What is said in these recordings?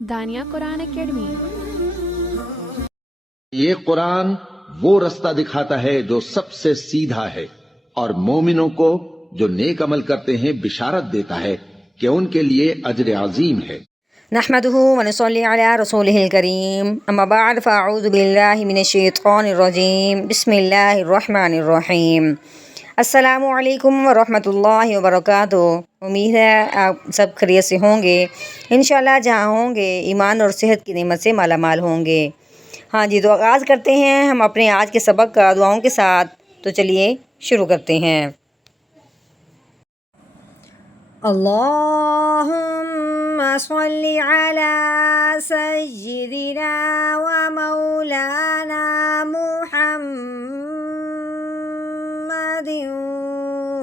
دانیہ قرآن academy. یہ قرآن وہ رستہ دکھاتا ہے جو سب سے سیدھا ہے، اور مومنوں کو جو نیک عمل کرتے ہیں بشارت دیتا ہے کہ ان کے لیے اجر عظیم ہے۔ نحمده ونصلي على رسوله الكريم اما بعد فاعوذ بالله من الشیطان الرجیم بسم اللہ الرحمن الرحیم۔ السلام علیکم ورحمۃ اللہ وبرکاتہ۔ امید ہے آپ سب خیریت سے ہوں گے، انشاءاللہ جہاں ہوں گے ایمان اور صحت کی نعمت سے مالا مال ہوں گے۔ ہاں جی، تو آغاز کرتے ہیں ہم اپنے آج کے سبق کا دعاؤں کے ساتھ۔ تو چلیے شروع کرتے ہیں۔ اللہم صلی علی سیدنا و مولانا محمد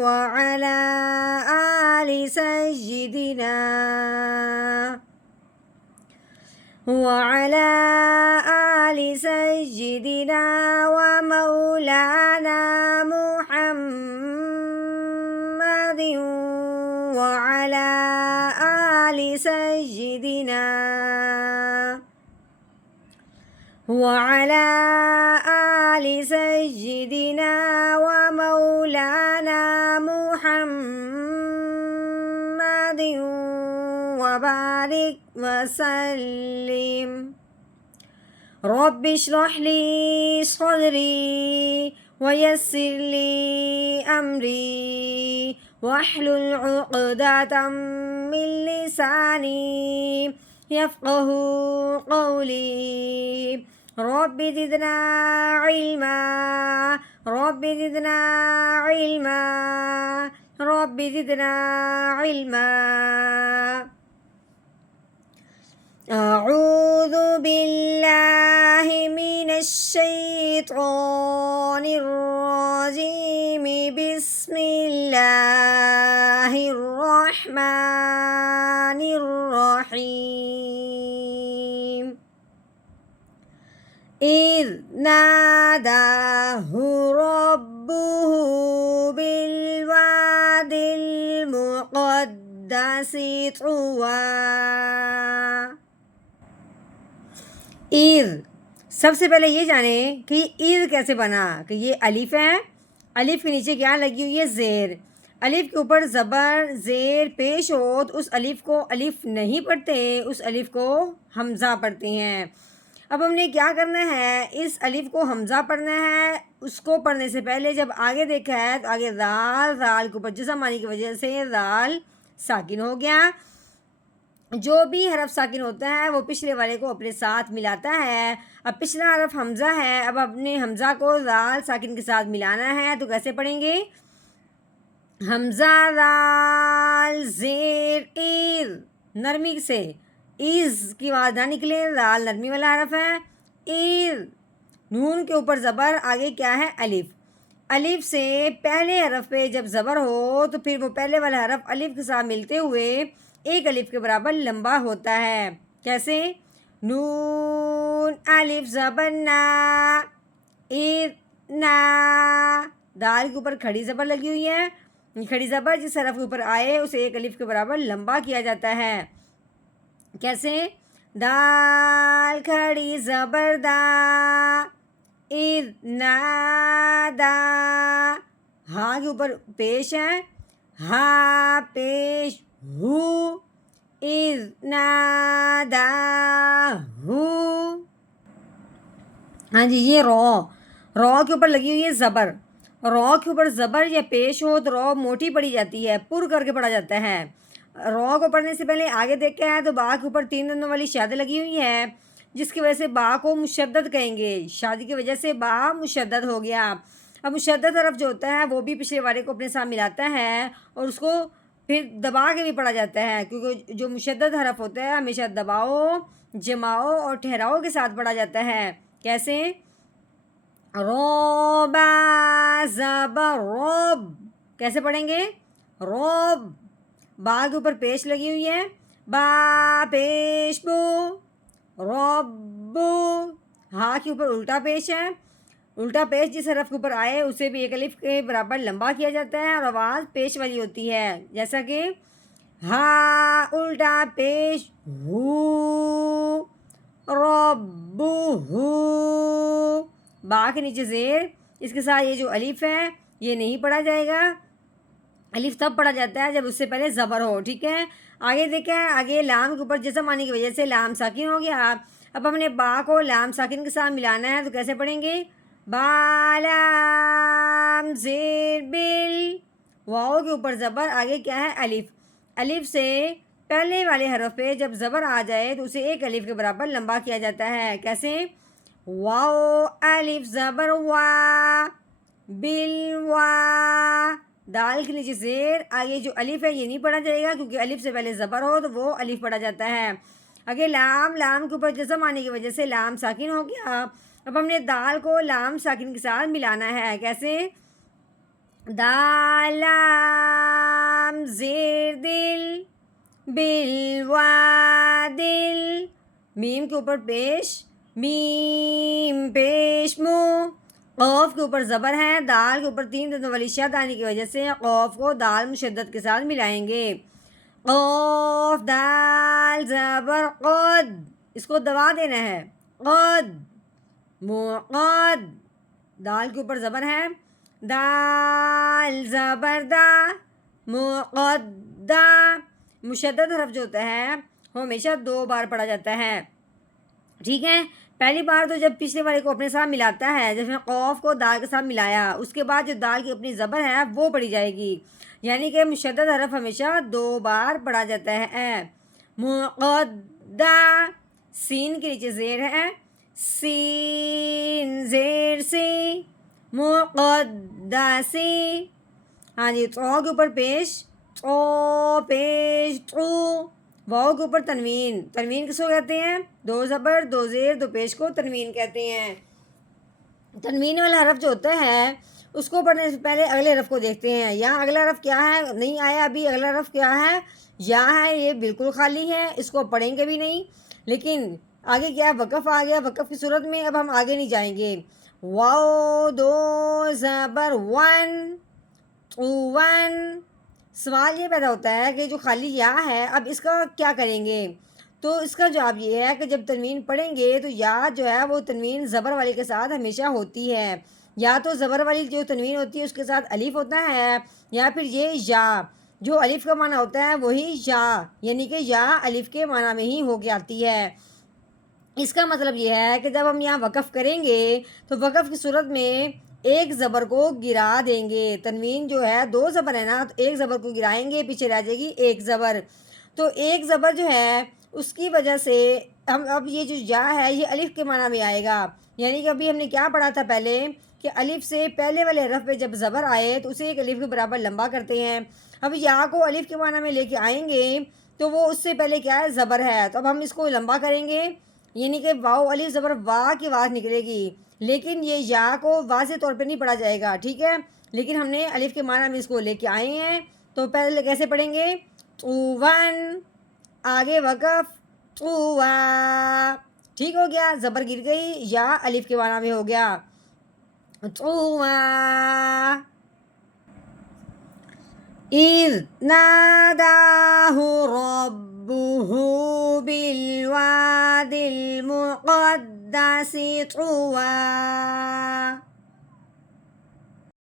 وعلی آل سیدنا وعلی آل سیدنا و مولانا محمد وعلى آل سيدنا وعلى آل سيدنا ومولانا محمد وبارك وسلم۔ رب اشرح لي صدري ويسر لي أمري واحلل عقدة من لساني يفقه قولي۔ رب زدنا علما رب زدنا علما رب زدنا علما۔ اعوذ باللہ من الشیطان الرجیم بسم اللہ الرحمن الرحیم۔ اذ ناداہ ربہ بالواد المقدس طوی۔ عید، سب سے پہلے یہ جانیں کہ عید کیسے بنا، کہ یہ الف ہے، الف کے نیچے کیا لگی ہوئی ہے؟ زیر۔ الف کے اوپر زبر زیر پیش ہو تو اس الف کو الف نہیں پڑھتے، اس الف کو حمزہ پڑھتے ہیں۔ اب ہم نے کیا کرنا ہے؟ اس الف کو حمزہ پڑھنا ہے۔ اس کو پڑھنے سے پہلے جب آگے دیکھا ہے تو آگے رال کے اوپر جزم آنے کی وجہ سے رال ساکن ہو گیا۔ جو بھی حرف ساکن ہوتا ہے وہ پچھلے والے کو اپنے ساتھ ملاتا ہے۔ اب پچھلا حرف حمزہ ہے، اب اپنے حمزہ کو رال ساکن کے ساتھ ملانا ہے، تو کیسے پڑھیں گے؟ حمزہ رال زیر ایز، نرمی سے، ایز کی آواز نہ نکلے، رال نرمی والا حرف ہے۔ ایز، نون کے اوپر زبر، آگے کیا ہے؟ الف۔ الف سے پہلے حرف پہ جب زبر ہو تو پھر وہ پہلے والا حرف الف کے ساتھ ملتے ہوئے ایک الف کے برابر لمبا ہوتا ہے۔ کیسے؟ نون الف زبر نا، نا، دال کے اوپر کھڑی زبر لگی ہوئی ہے، کھڑی زبر جس حرف کے اوپر آئے اسے ایک الف کے برابر لمبا کیا جاتا ہے۔ کیسے؟ دال کھڑی زبر دا، نادا، ہاں کے اوپر پیش ہے، ہا پیش ہو، اذ نادا ہو۔ ہاں جی، یہ رو کے اوپر لگی ہوئی ہے زبر۔ رو کے اوپر زبر یا پیش ہو تو رو موٹی پڑھی جاتی ہے، پر کر کے پڑھا جاتا ہے۔ رو کو پڑھنے سے پہلے آگے دیکھا ہے تو با کے اوپر 3 دندوں والی شاد لگی ہوئی ہے، جس کی وجہ سے با کو مشدد کہیں گے۔ شادی کی وجہ سے با مشدد ہو گیا۔ اب مشدد حرف جو ہوتا ہے وہ بھی پچھلے والے کو اپنے ساتھ ملاتا ہے اور اس کو پھر دبا کے بھی پڑھا جاتا ہے، کیونکہ جو مشدد حرف ہوتا ہے ہمیشہ دباؤ، جماؤ اور ٹھہراؤ کے ساتھ پڑھا جاتا ہے۔ کیسے؟ روبا زبر روب، کیسے پڑھیں گے؟ روب، با کے اوپر پیش لگی ہوئی ہے، با پیش بو، ربو، ہا کے اوپر الٹا پیش ہے، الٹا پیش جس حرف کے اوپر آئے اسے بھی ایک الف کے برابر لمبا کیا جاتا ہے اور آواز پیش والی ہوتی ہے، جیسا کہ ہا الٹا پیش ہو، رب ہو، با کے نیچے زیر، اس کے ساتھ یہ جو الف ہے یہ نہیں پڑھا جائے گا، الف تب پڑھا جاتا ہے جب اس سے پہلے زبر ہو، ٹھیک ہے۔ آگے دیکھیں، آگے لام کے اوپر جسم آنے کی وجہ سے لام ساکن ہو گیا، اب ہم نے با کو لام ساکن کے ساتھ ملانا ہے، تو کیسے پڑھیں گے؟ با لام زیر بل، واؤ کے اوپر زبر، آگے کیا ہے؟ الف، الف سے پہلے والے حرف پہ جب زبر آ جائے تو اسے ایک الف کے برابر لمبا کیا جاتا ہے، کیسے؟ واؤ الف زبر وا، بل وا، دال کے نیچے زیر، آگے جو الف ہے یہ نہیں پڑھا جائے گا کیونکہ الف سے پہلے زبر ہو تو وہ الف پڑھا جاتا ہے۔ آگے لام، لام کے اوپر جزم آنے کی وجہ سے لام ساکن ہو گیا، اب ہم نے دال کو لام ساکن کے ساتھ ملانا ہے، کیسے؟ دال لام زیر دل، بل وا دل، میم کے اوپر پیش، میم پیش مو، قوف کے اوپر زبر ہے، دال کے اوپر 3 دندوں والی شد آنے کی وجہ سے قوف کو دال مشدد کے ساتھ ملائیں گے، قوف دال زبر قد، اس کو دبا دینا ہے، قد، مقد، دال کے اوپر زبر ہے، دال زبر دا، مقدہ، مشدد حرف جو ہوتا ہے وہ ہمیشہ 2 بار پڑھا جاتا ہے، ٹھیک ہے۔ پہلی بار تو جب پچھلے والے کو اپنے ساتھ ملاتا ہے، جیسے قوف کو دال کے ساتھ ملایا، اس کے بعد جو دال کی اپنی زبر ہے وہ پڑھی جائے گی، یعنی کہ مشدد حرف ہمیشہ 2 بار پڑھا جاتا ہے۔ مقدہ، سین کے نیچے زیر ہے، سین زیر سی، مقدہ سی، ہاں جی، تو کے اوپر پیش، تو پیش تو، واؤ کے اوپر تنوین، تنوین کس کو کہتے ہیں؟ 2 زبر 2 زیر 2 پیش کو تنوین کہتے ہیں۔ تنوین والا حرف جو ہوتا ہے اس کو پڑھنے سے پہلے اگلے حرف کو دیکھتے ہیں، یہاں اگلا حرف کیا ہے؟ نہیں آیا ابھی، اگلا حرف کیا ہے؟ یا ہے، یہ بالکل خالی ہے، اس کو پڑھیں گے بھی نہیں، لیکن آگے کیا؟ وقف آ گیا، وقف کی صورت میں اب ہم آگے نہیں جائیں گے، واؤ 2 زبر ون، ون، سوال یہ پیدا ہوتا ہے کہ جو خالی یا ہے اب اس کا کیا کریں گے؟ تو اس کا جواب یہ ہے کہ جب تنوین پڑھیں گے تو یا جو ہے وہ تنوین زبر والی کے ساتھ ہمیشہ ہوتی ہے، یا تو زبر والی جو تنوین ہوتی ہے اس کے ساتھ الف ہوتا ہے، یا پھر یہ یا جو الف کا معنی ہوتا ہے وہی یا، یعنی کہ یا الف کے معنی میں ہی ہو کے آتی ہے۔ اس کا مطلب یہ ہے کہ جب ہم یہاں وقف کریں گے تو وقف کی صورت میں ایک زبر کو گرا دیں گے، تنوین جو ہے 2 زبر ہے نا، تو ایک زبر کو گرائیں گے، پیچھے رہ جائے گی ایک زبر، تو ایک زبر جو ہے اس کی وجہ سے ہم اب یہ جو یا ہے یہ الف کے معنی میں آئے گا، یعنی کہ ابھی ہم نے کیا پڑھا تھا پہلے کہ الف سے پہلے والے حرف پہ جب زبر آئے تو اسے ایک الف کے برابر لمبا کرتے ہیں، اب یا کو الف کے معنی میں لے کے آئیں گے تو وہ اس سے پہلے کیا ہے؟ زبر ہے، تو اب ہم اس کو لمبا کریں گے، یعنی کہ واؤ الف زبر وا کی آواز نکلے گی، لیکن یہ یا کو واضح طور پہ نہیں پڑھا جائے گا، ٹھیک ہے، لیکن ہم نے الف کے معنی میں اس کو لے کے آئے ہیں، تو پہلے کیسے پڑھیں گے؟ ون، آگے وقف، وا، ٹھیک ہو گیا، زبر گر گئی، یا الف کے معنی میں ہو گیا، وا، اذ ناداہ ربہ بالوادی المقدس طوی،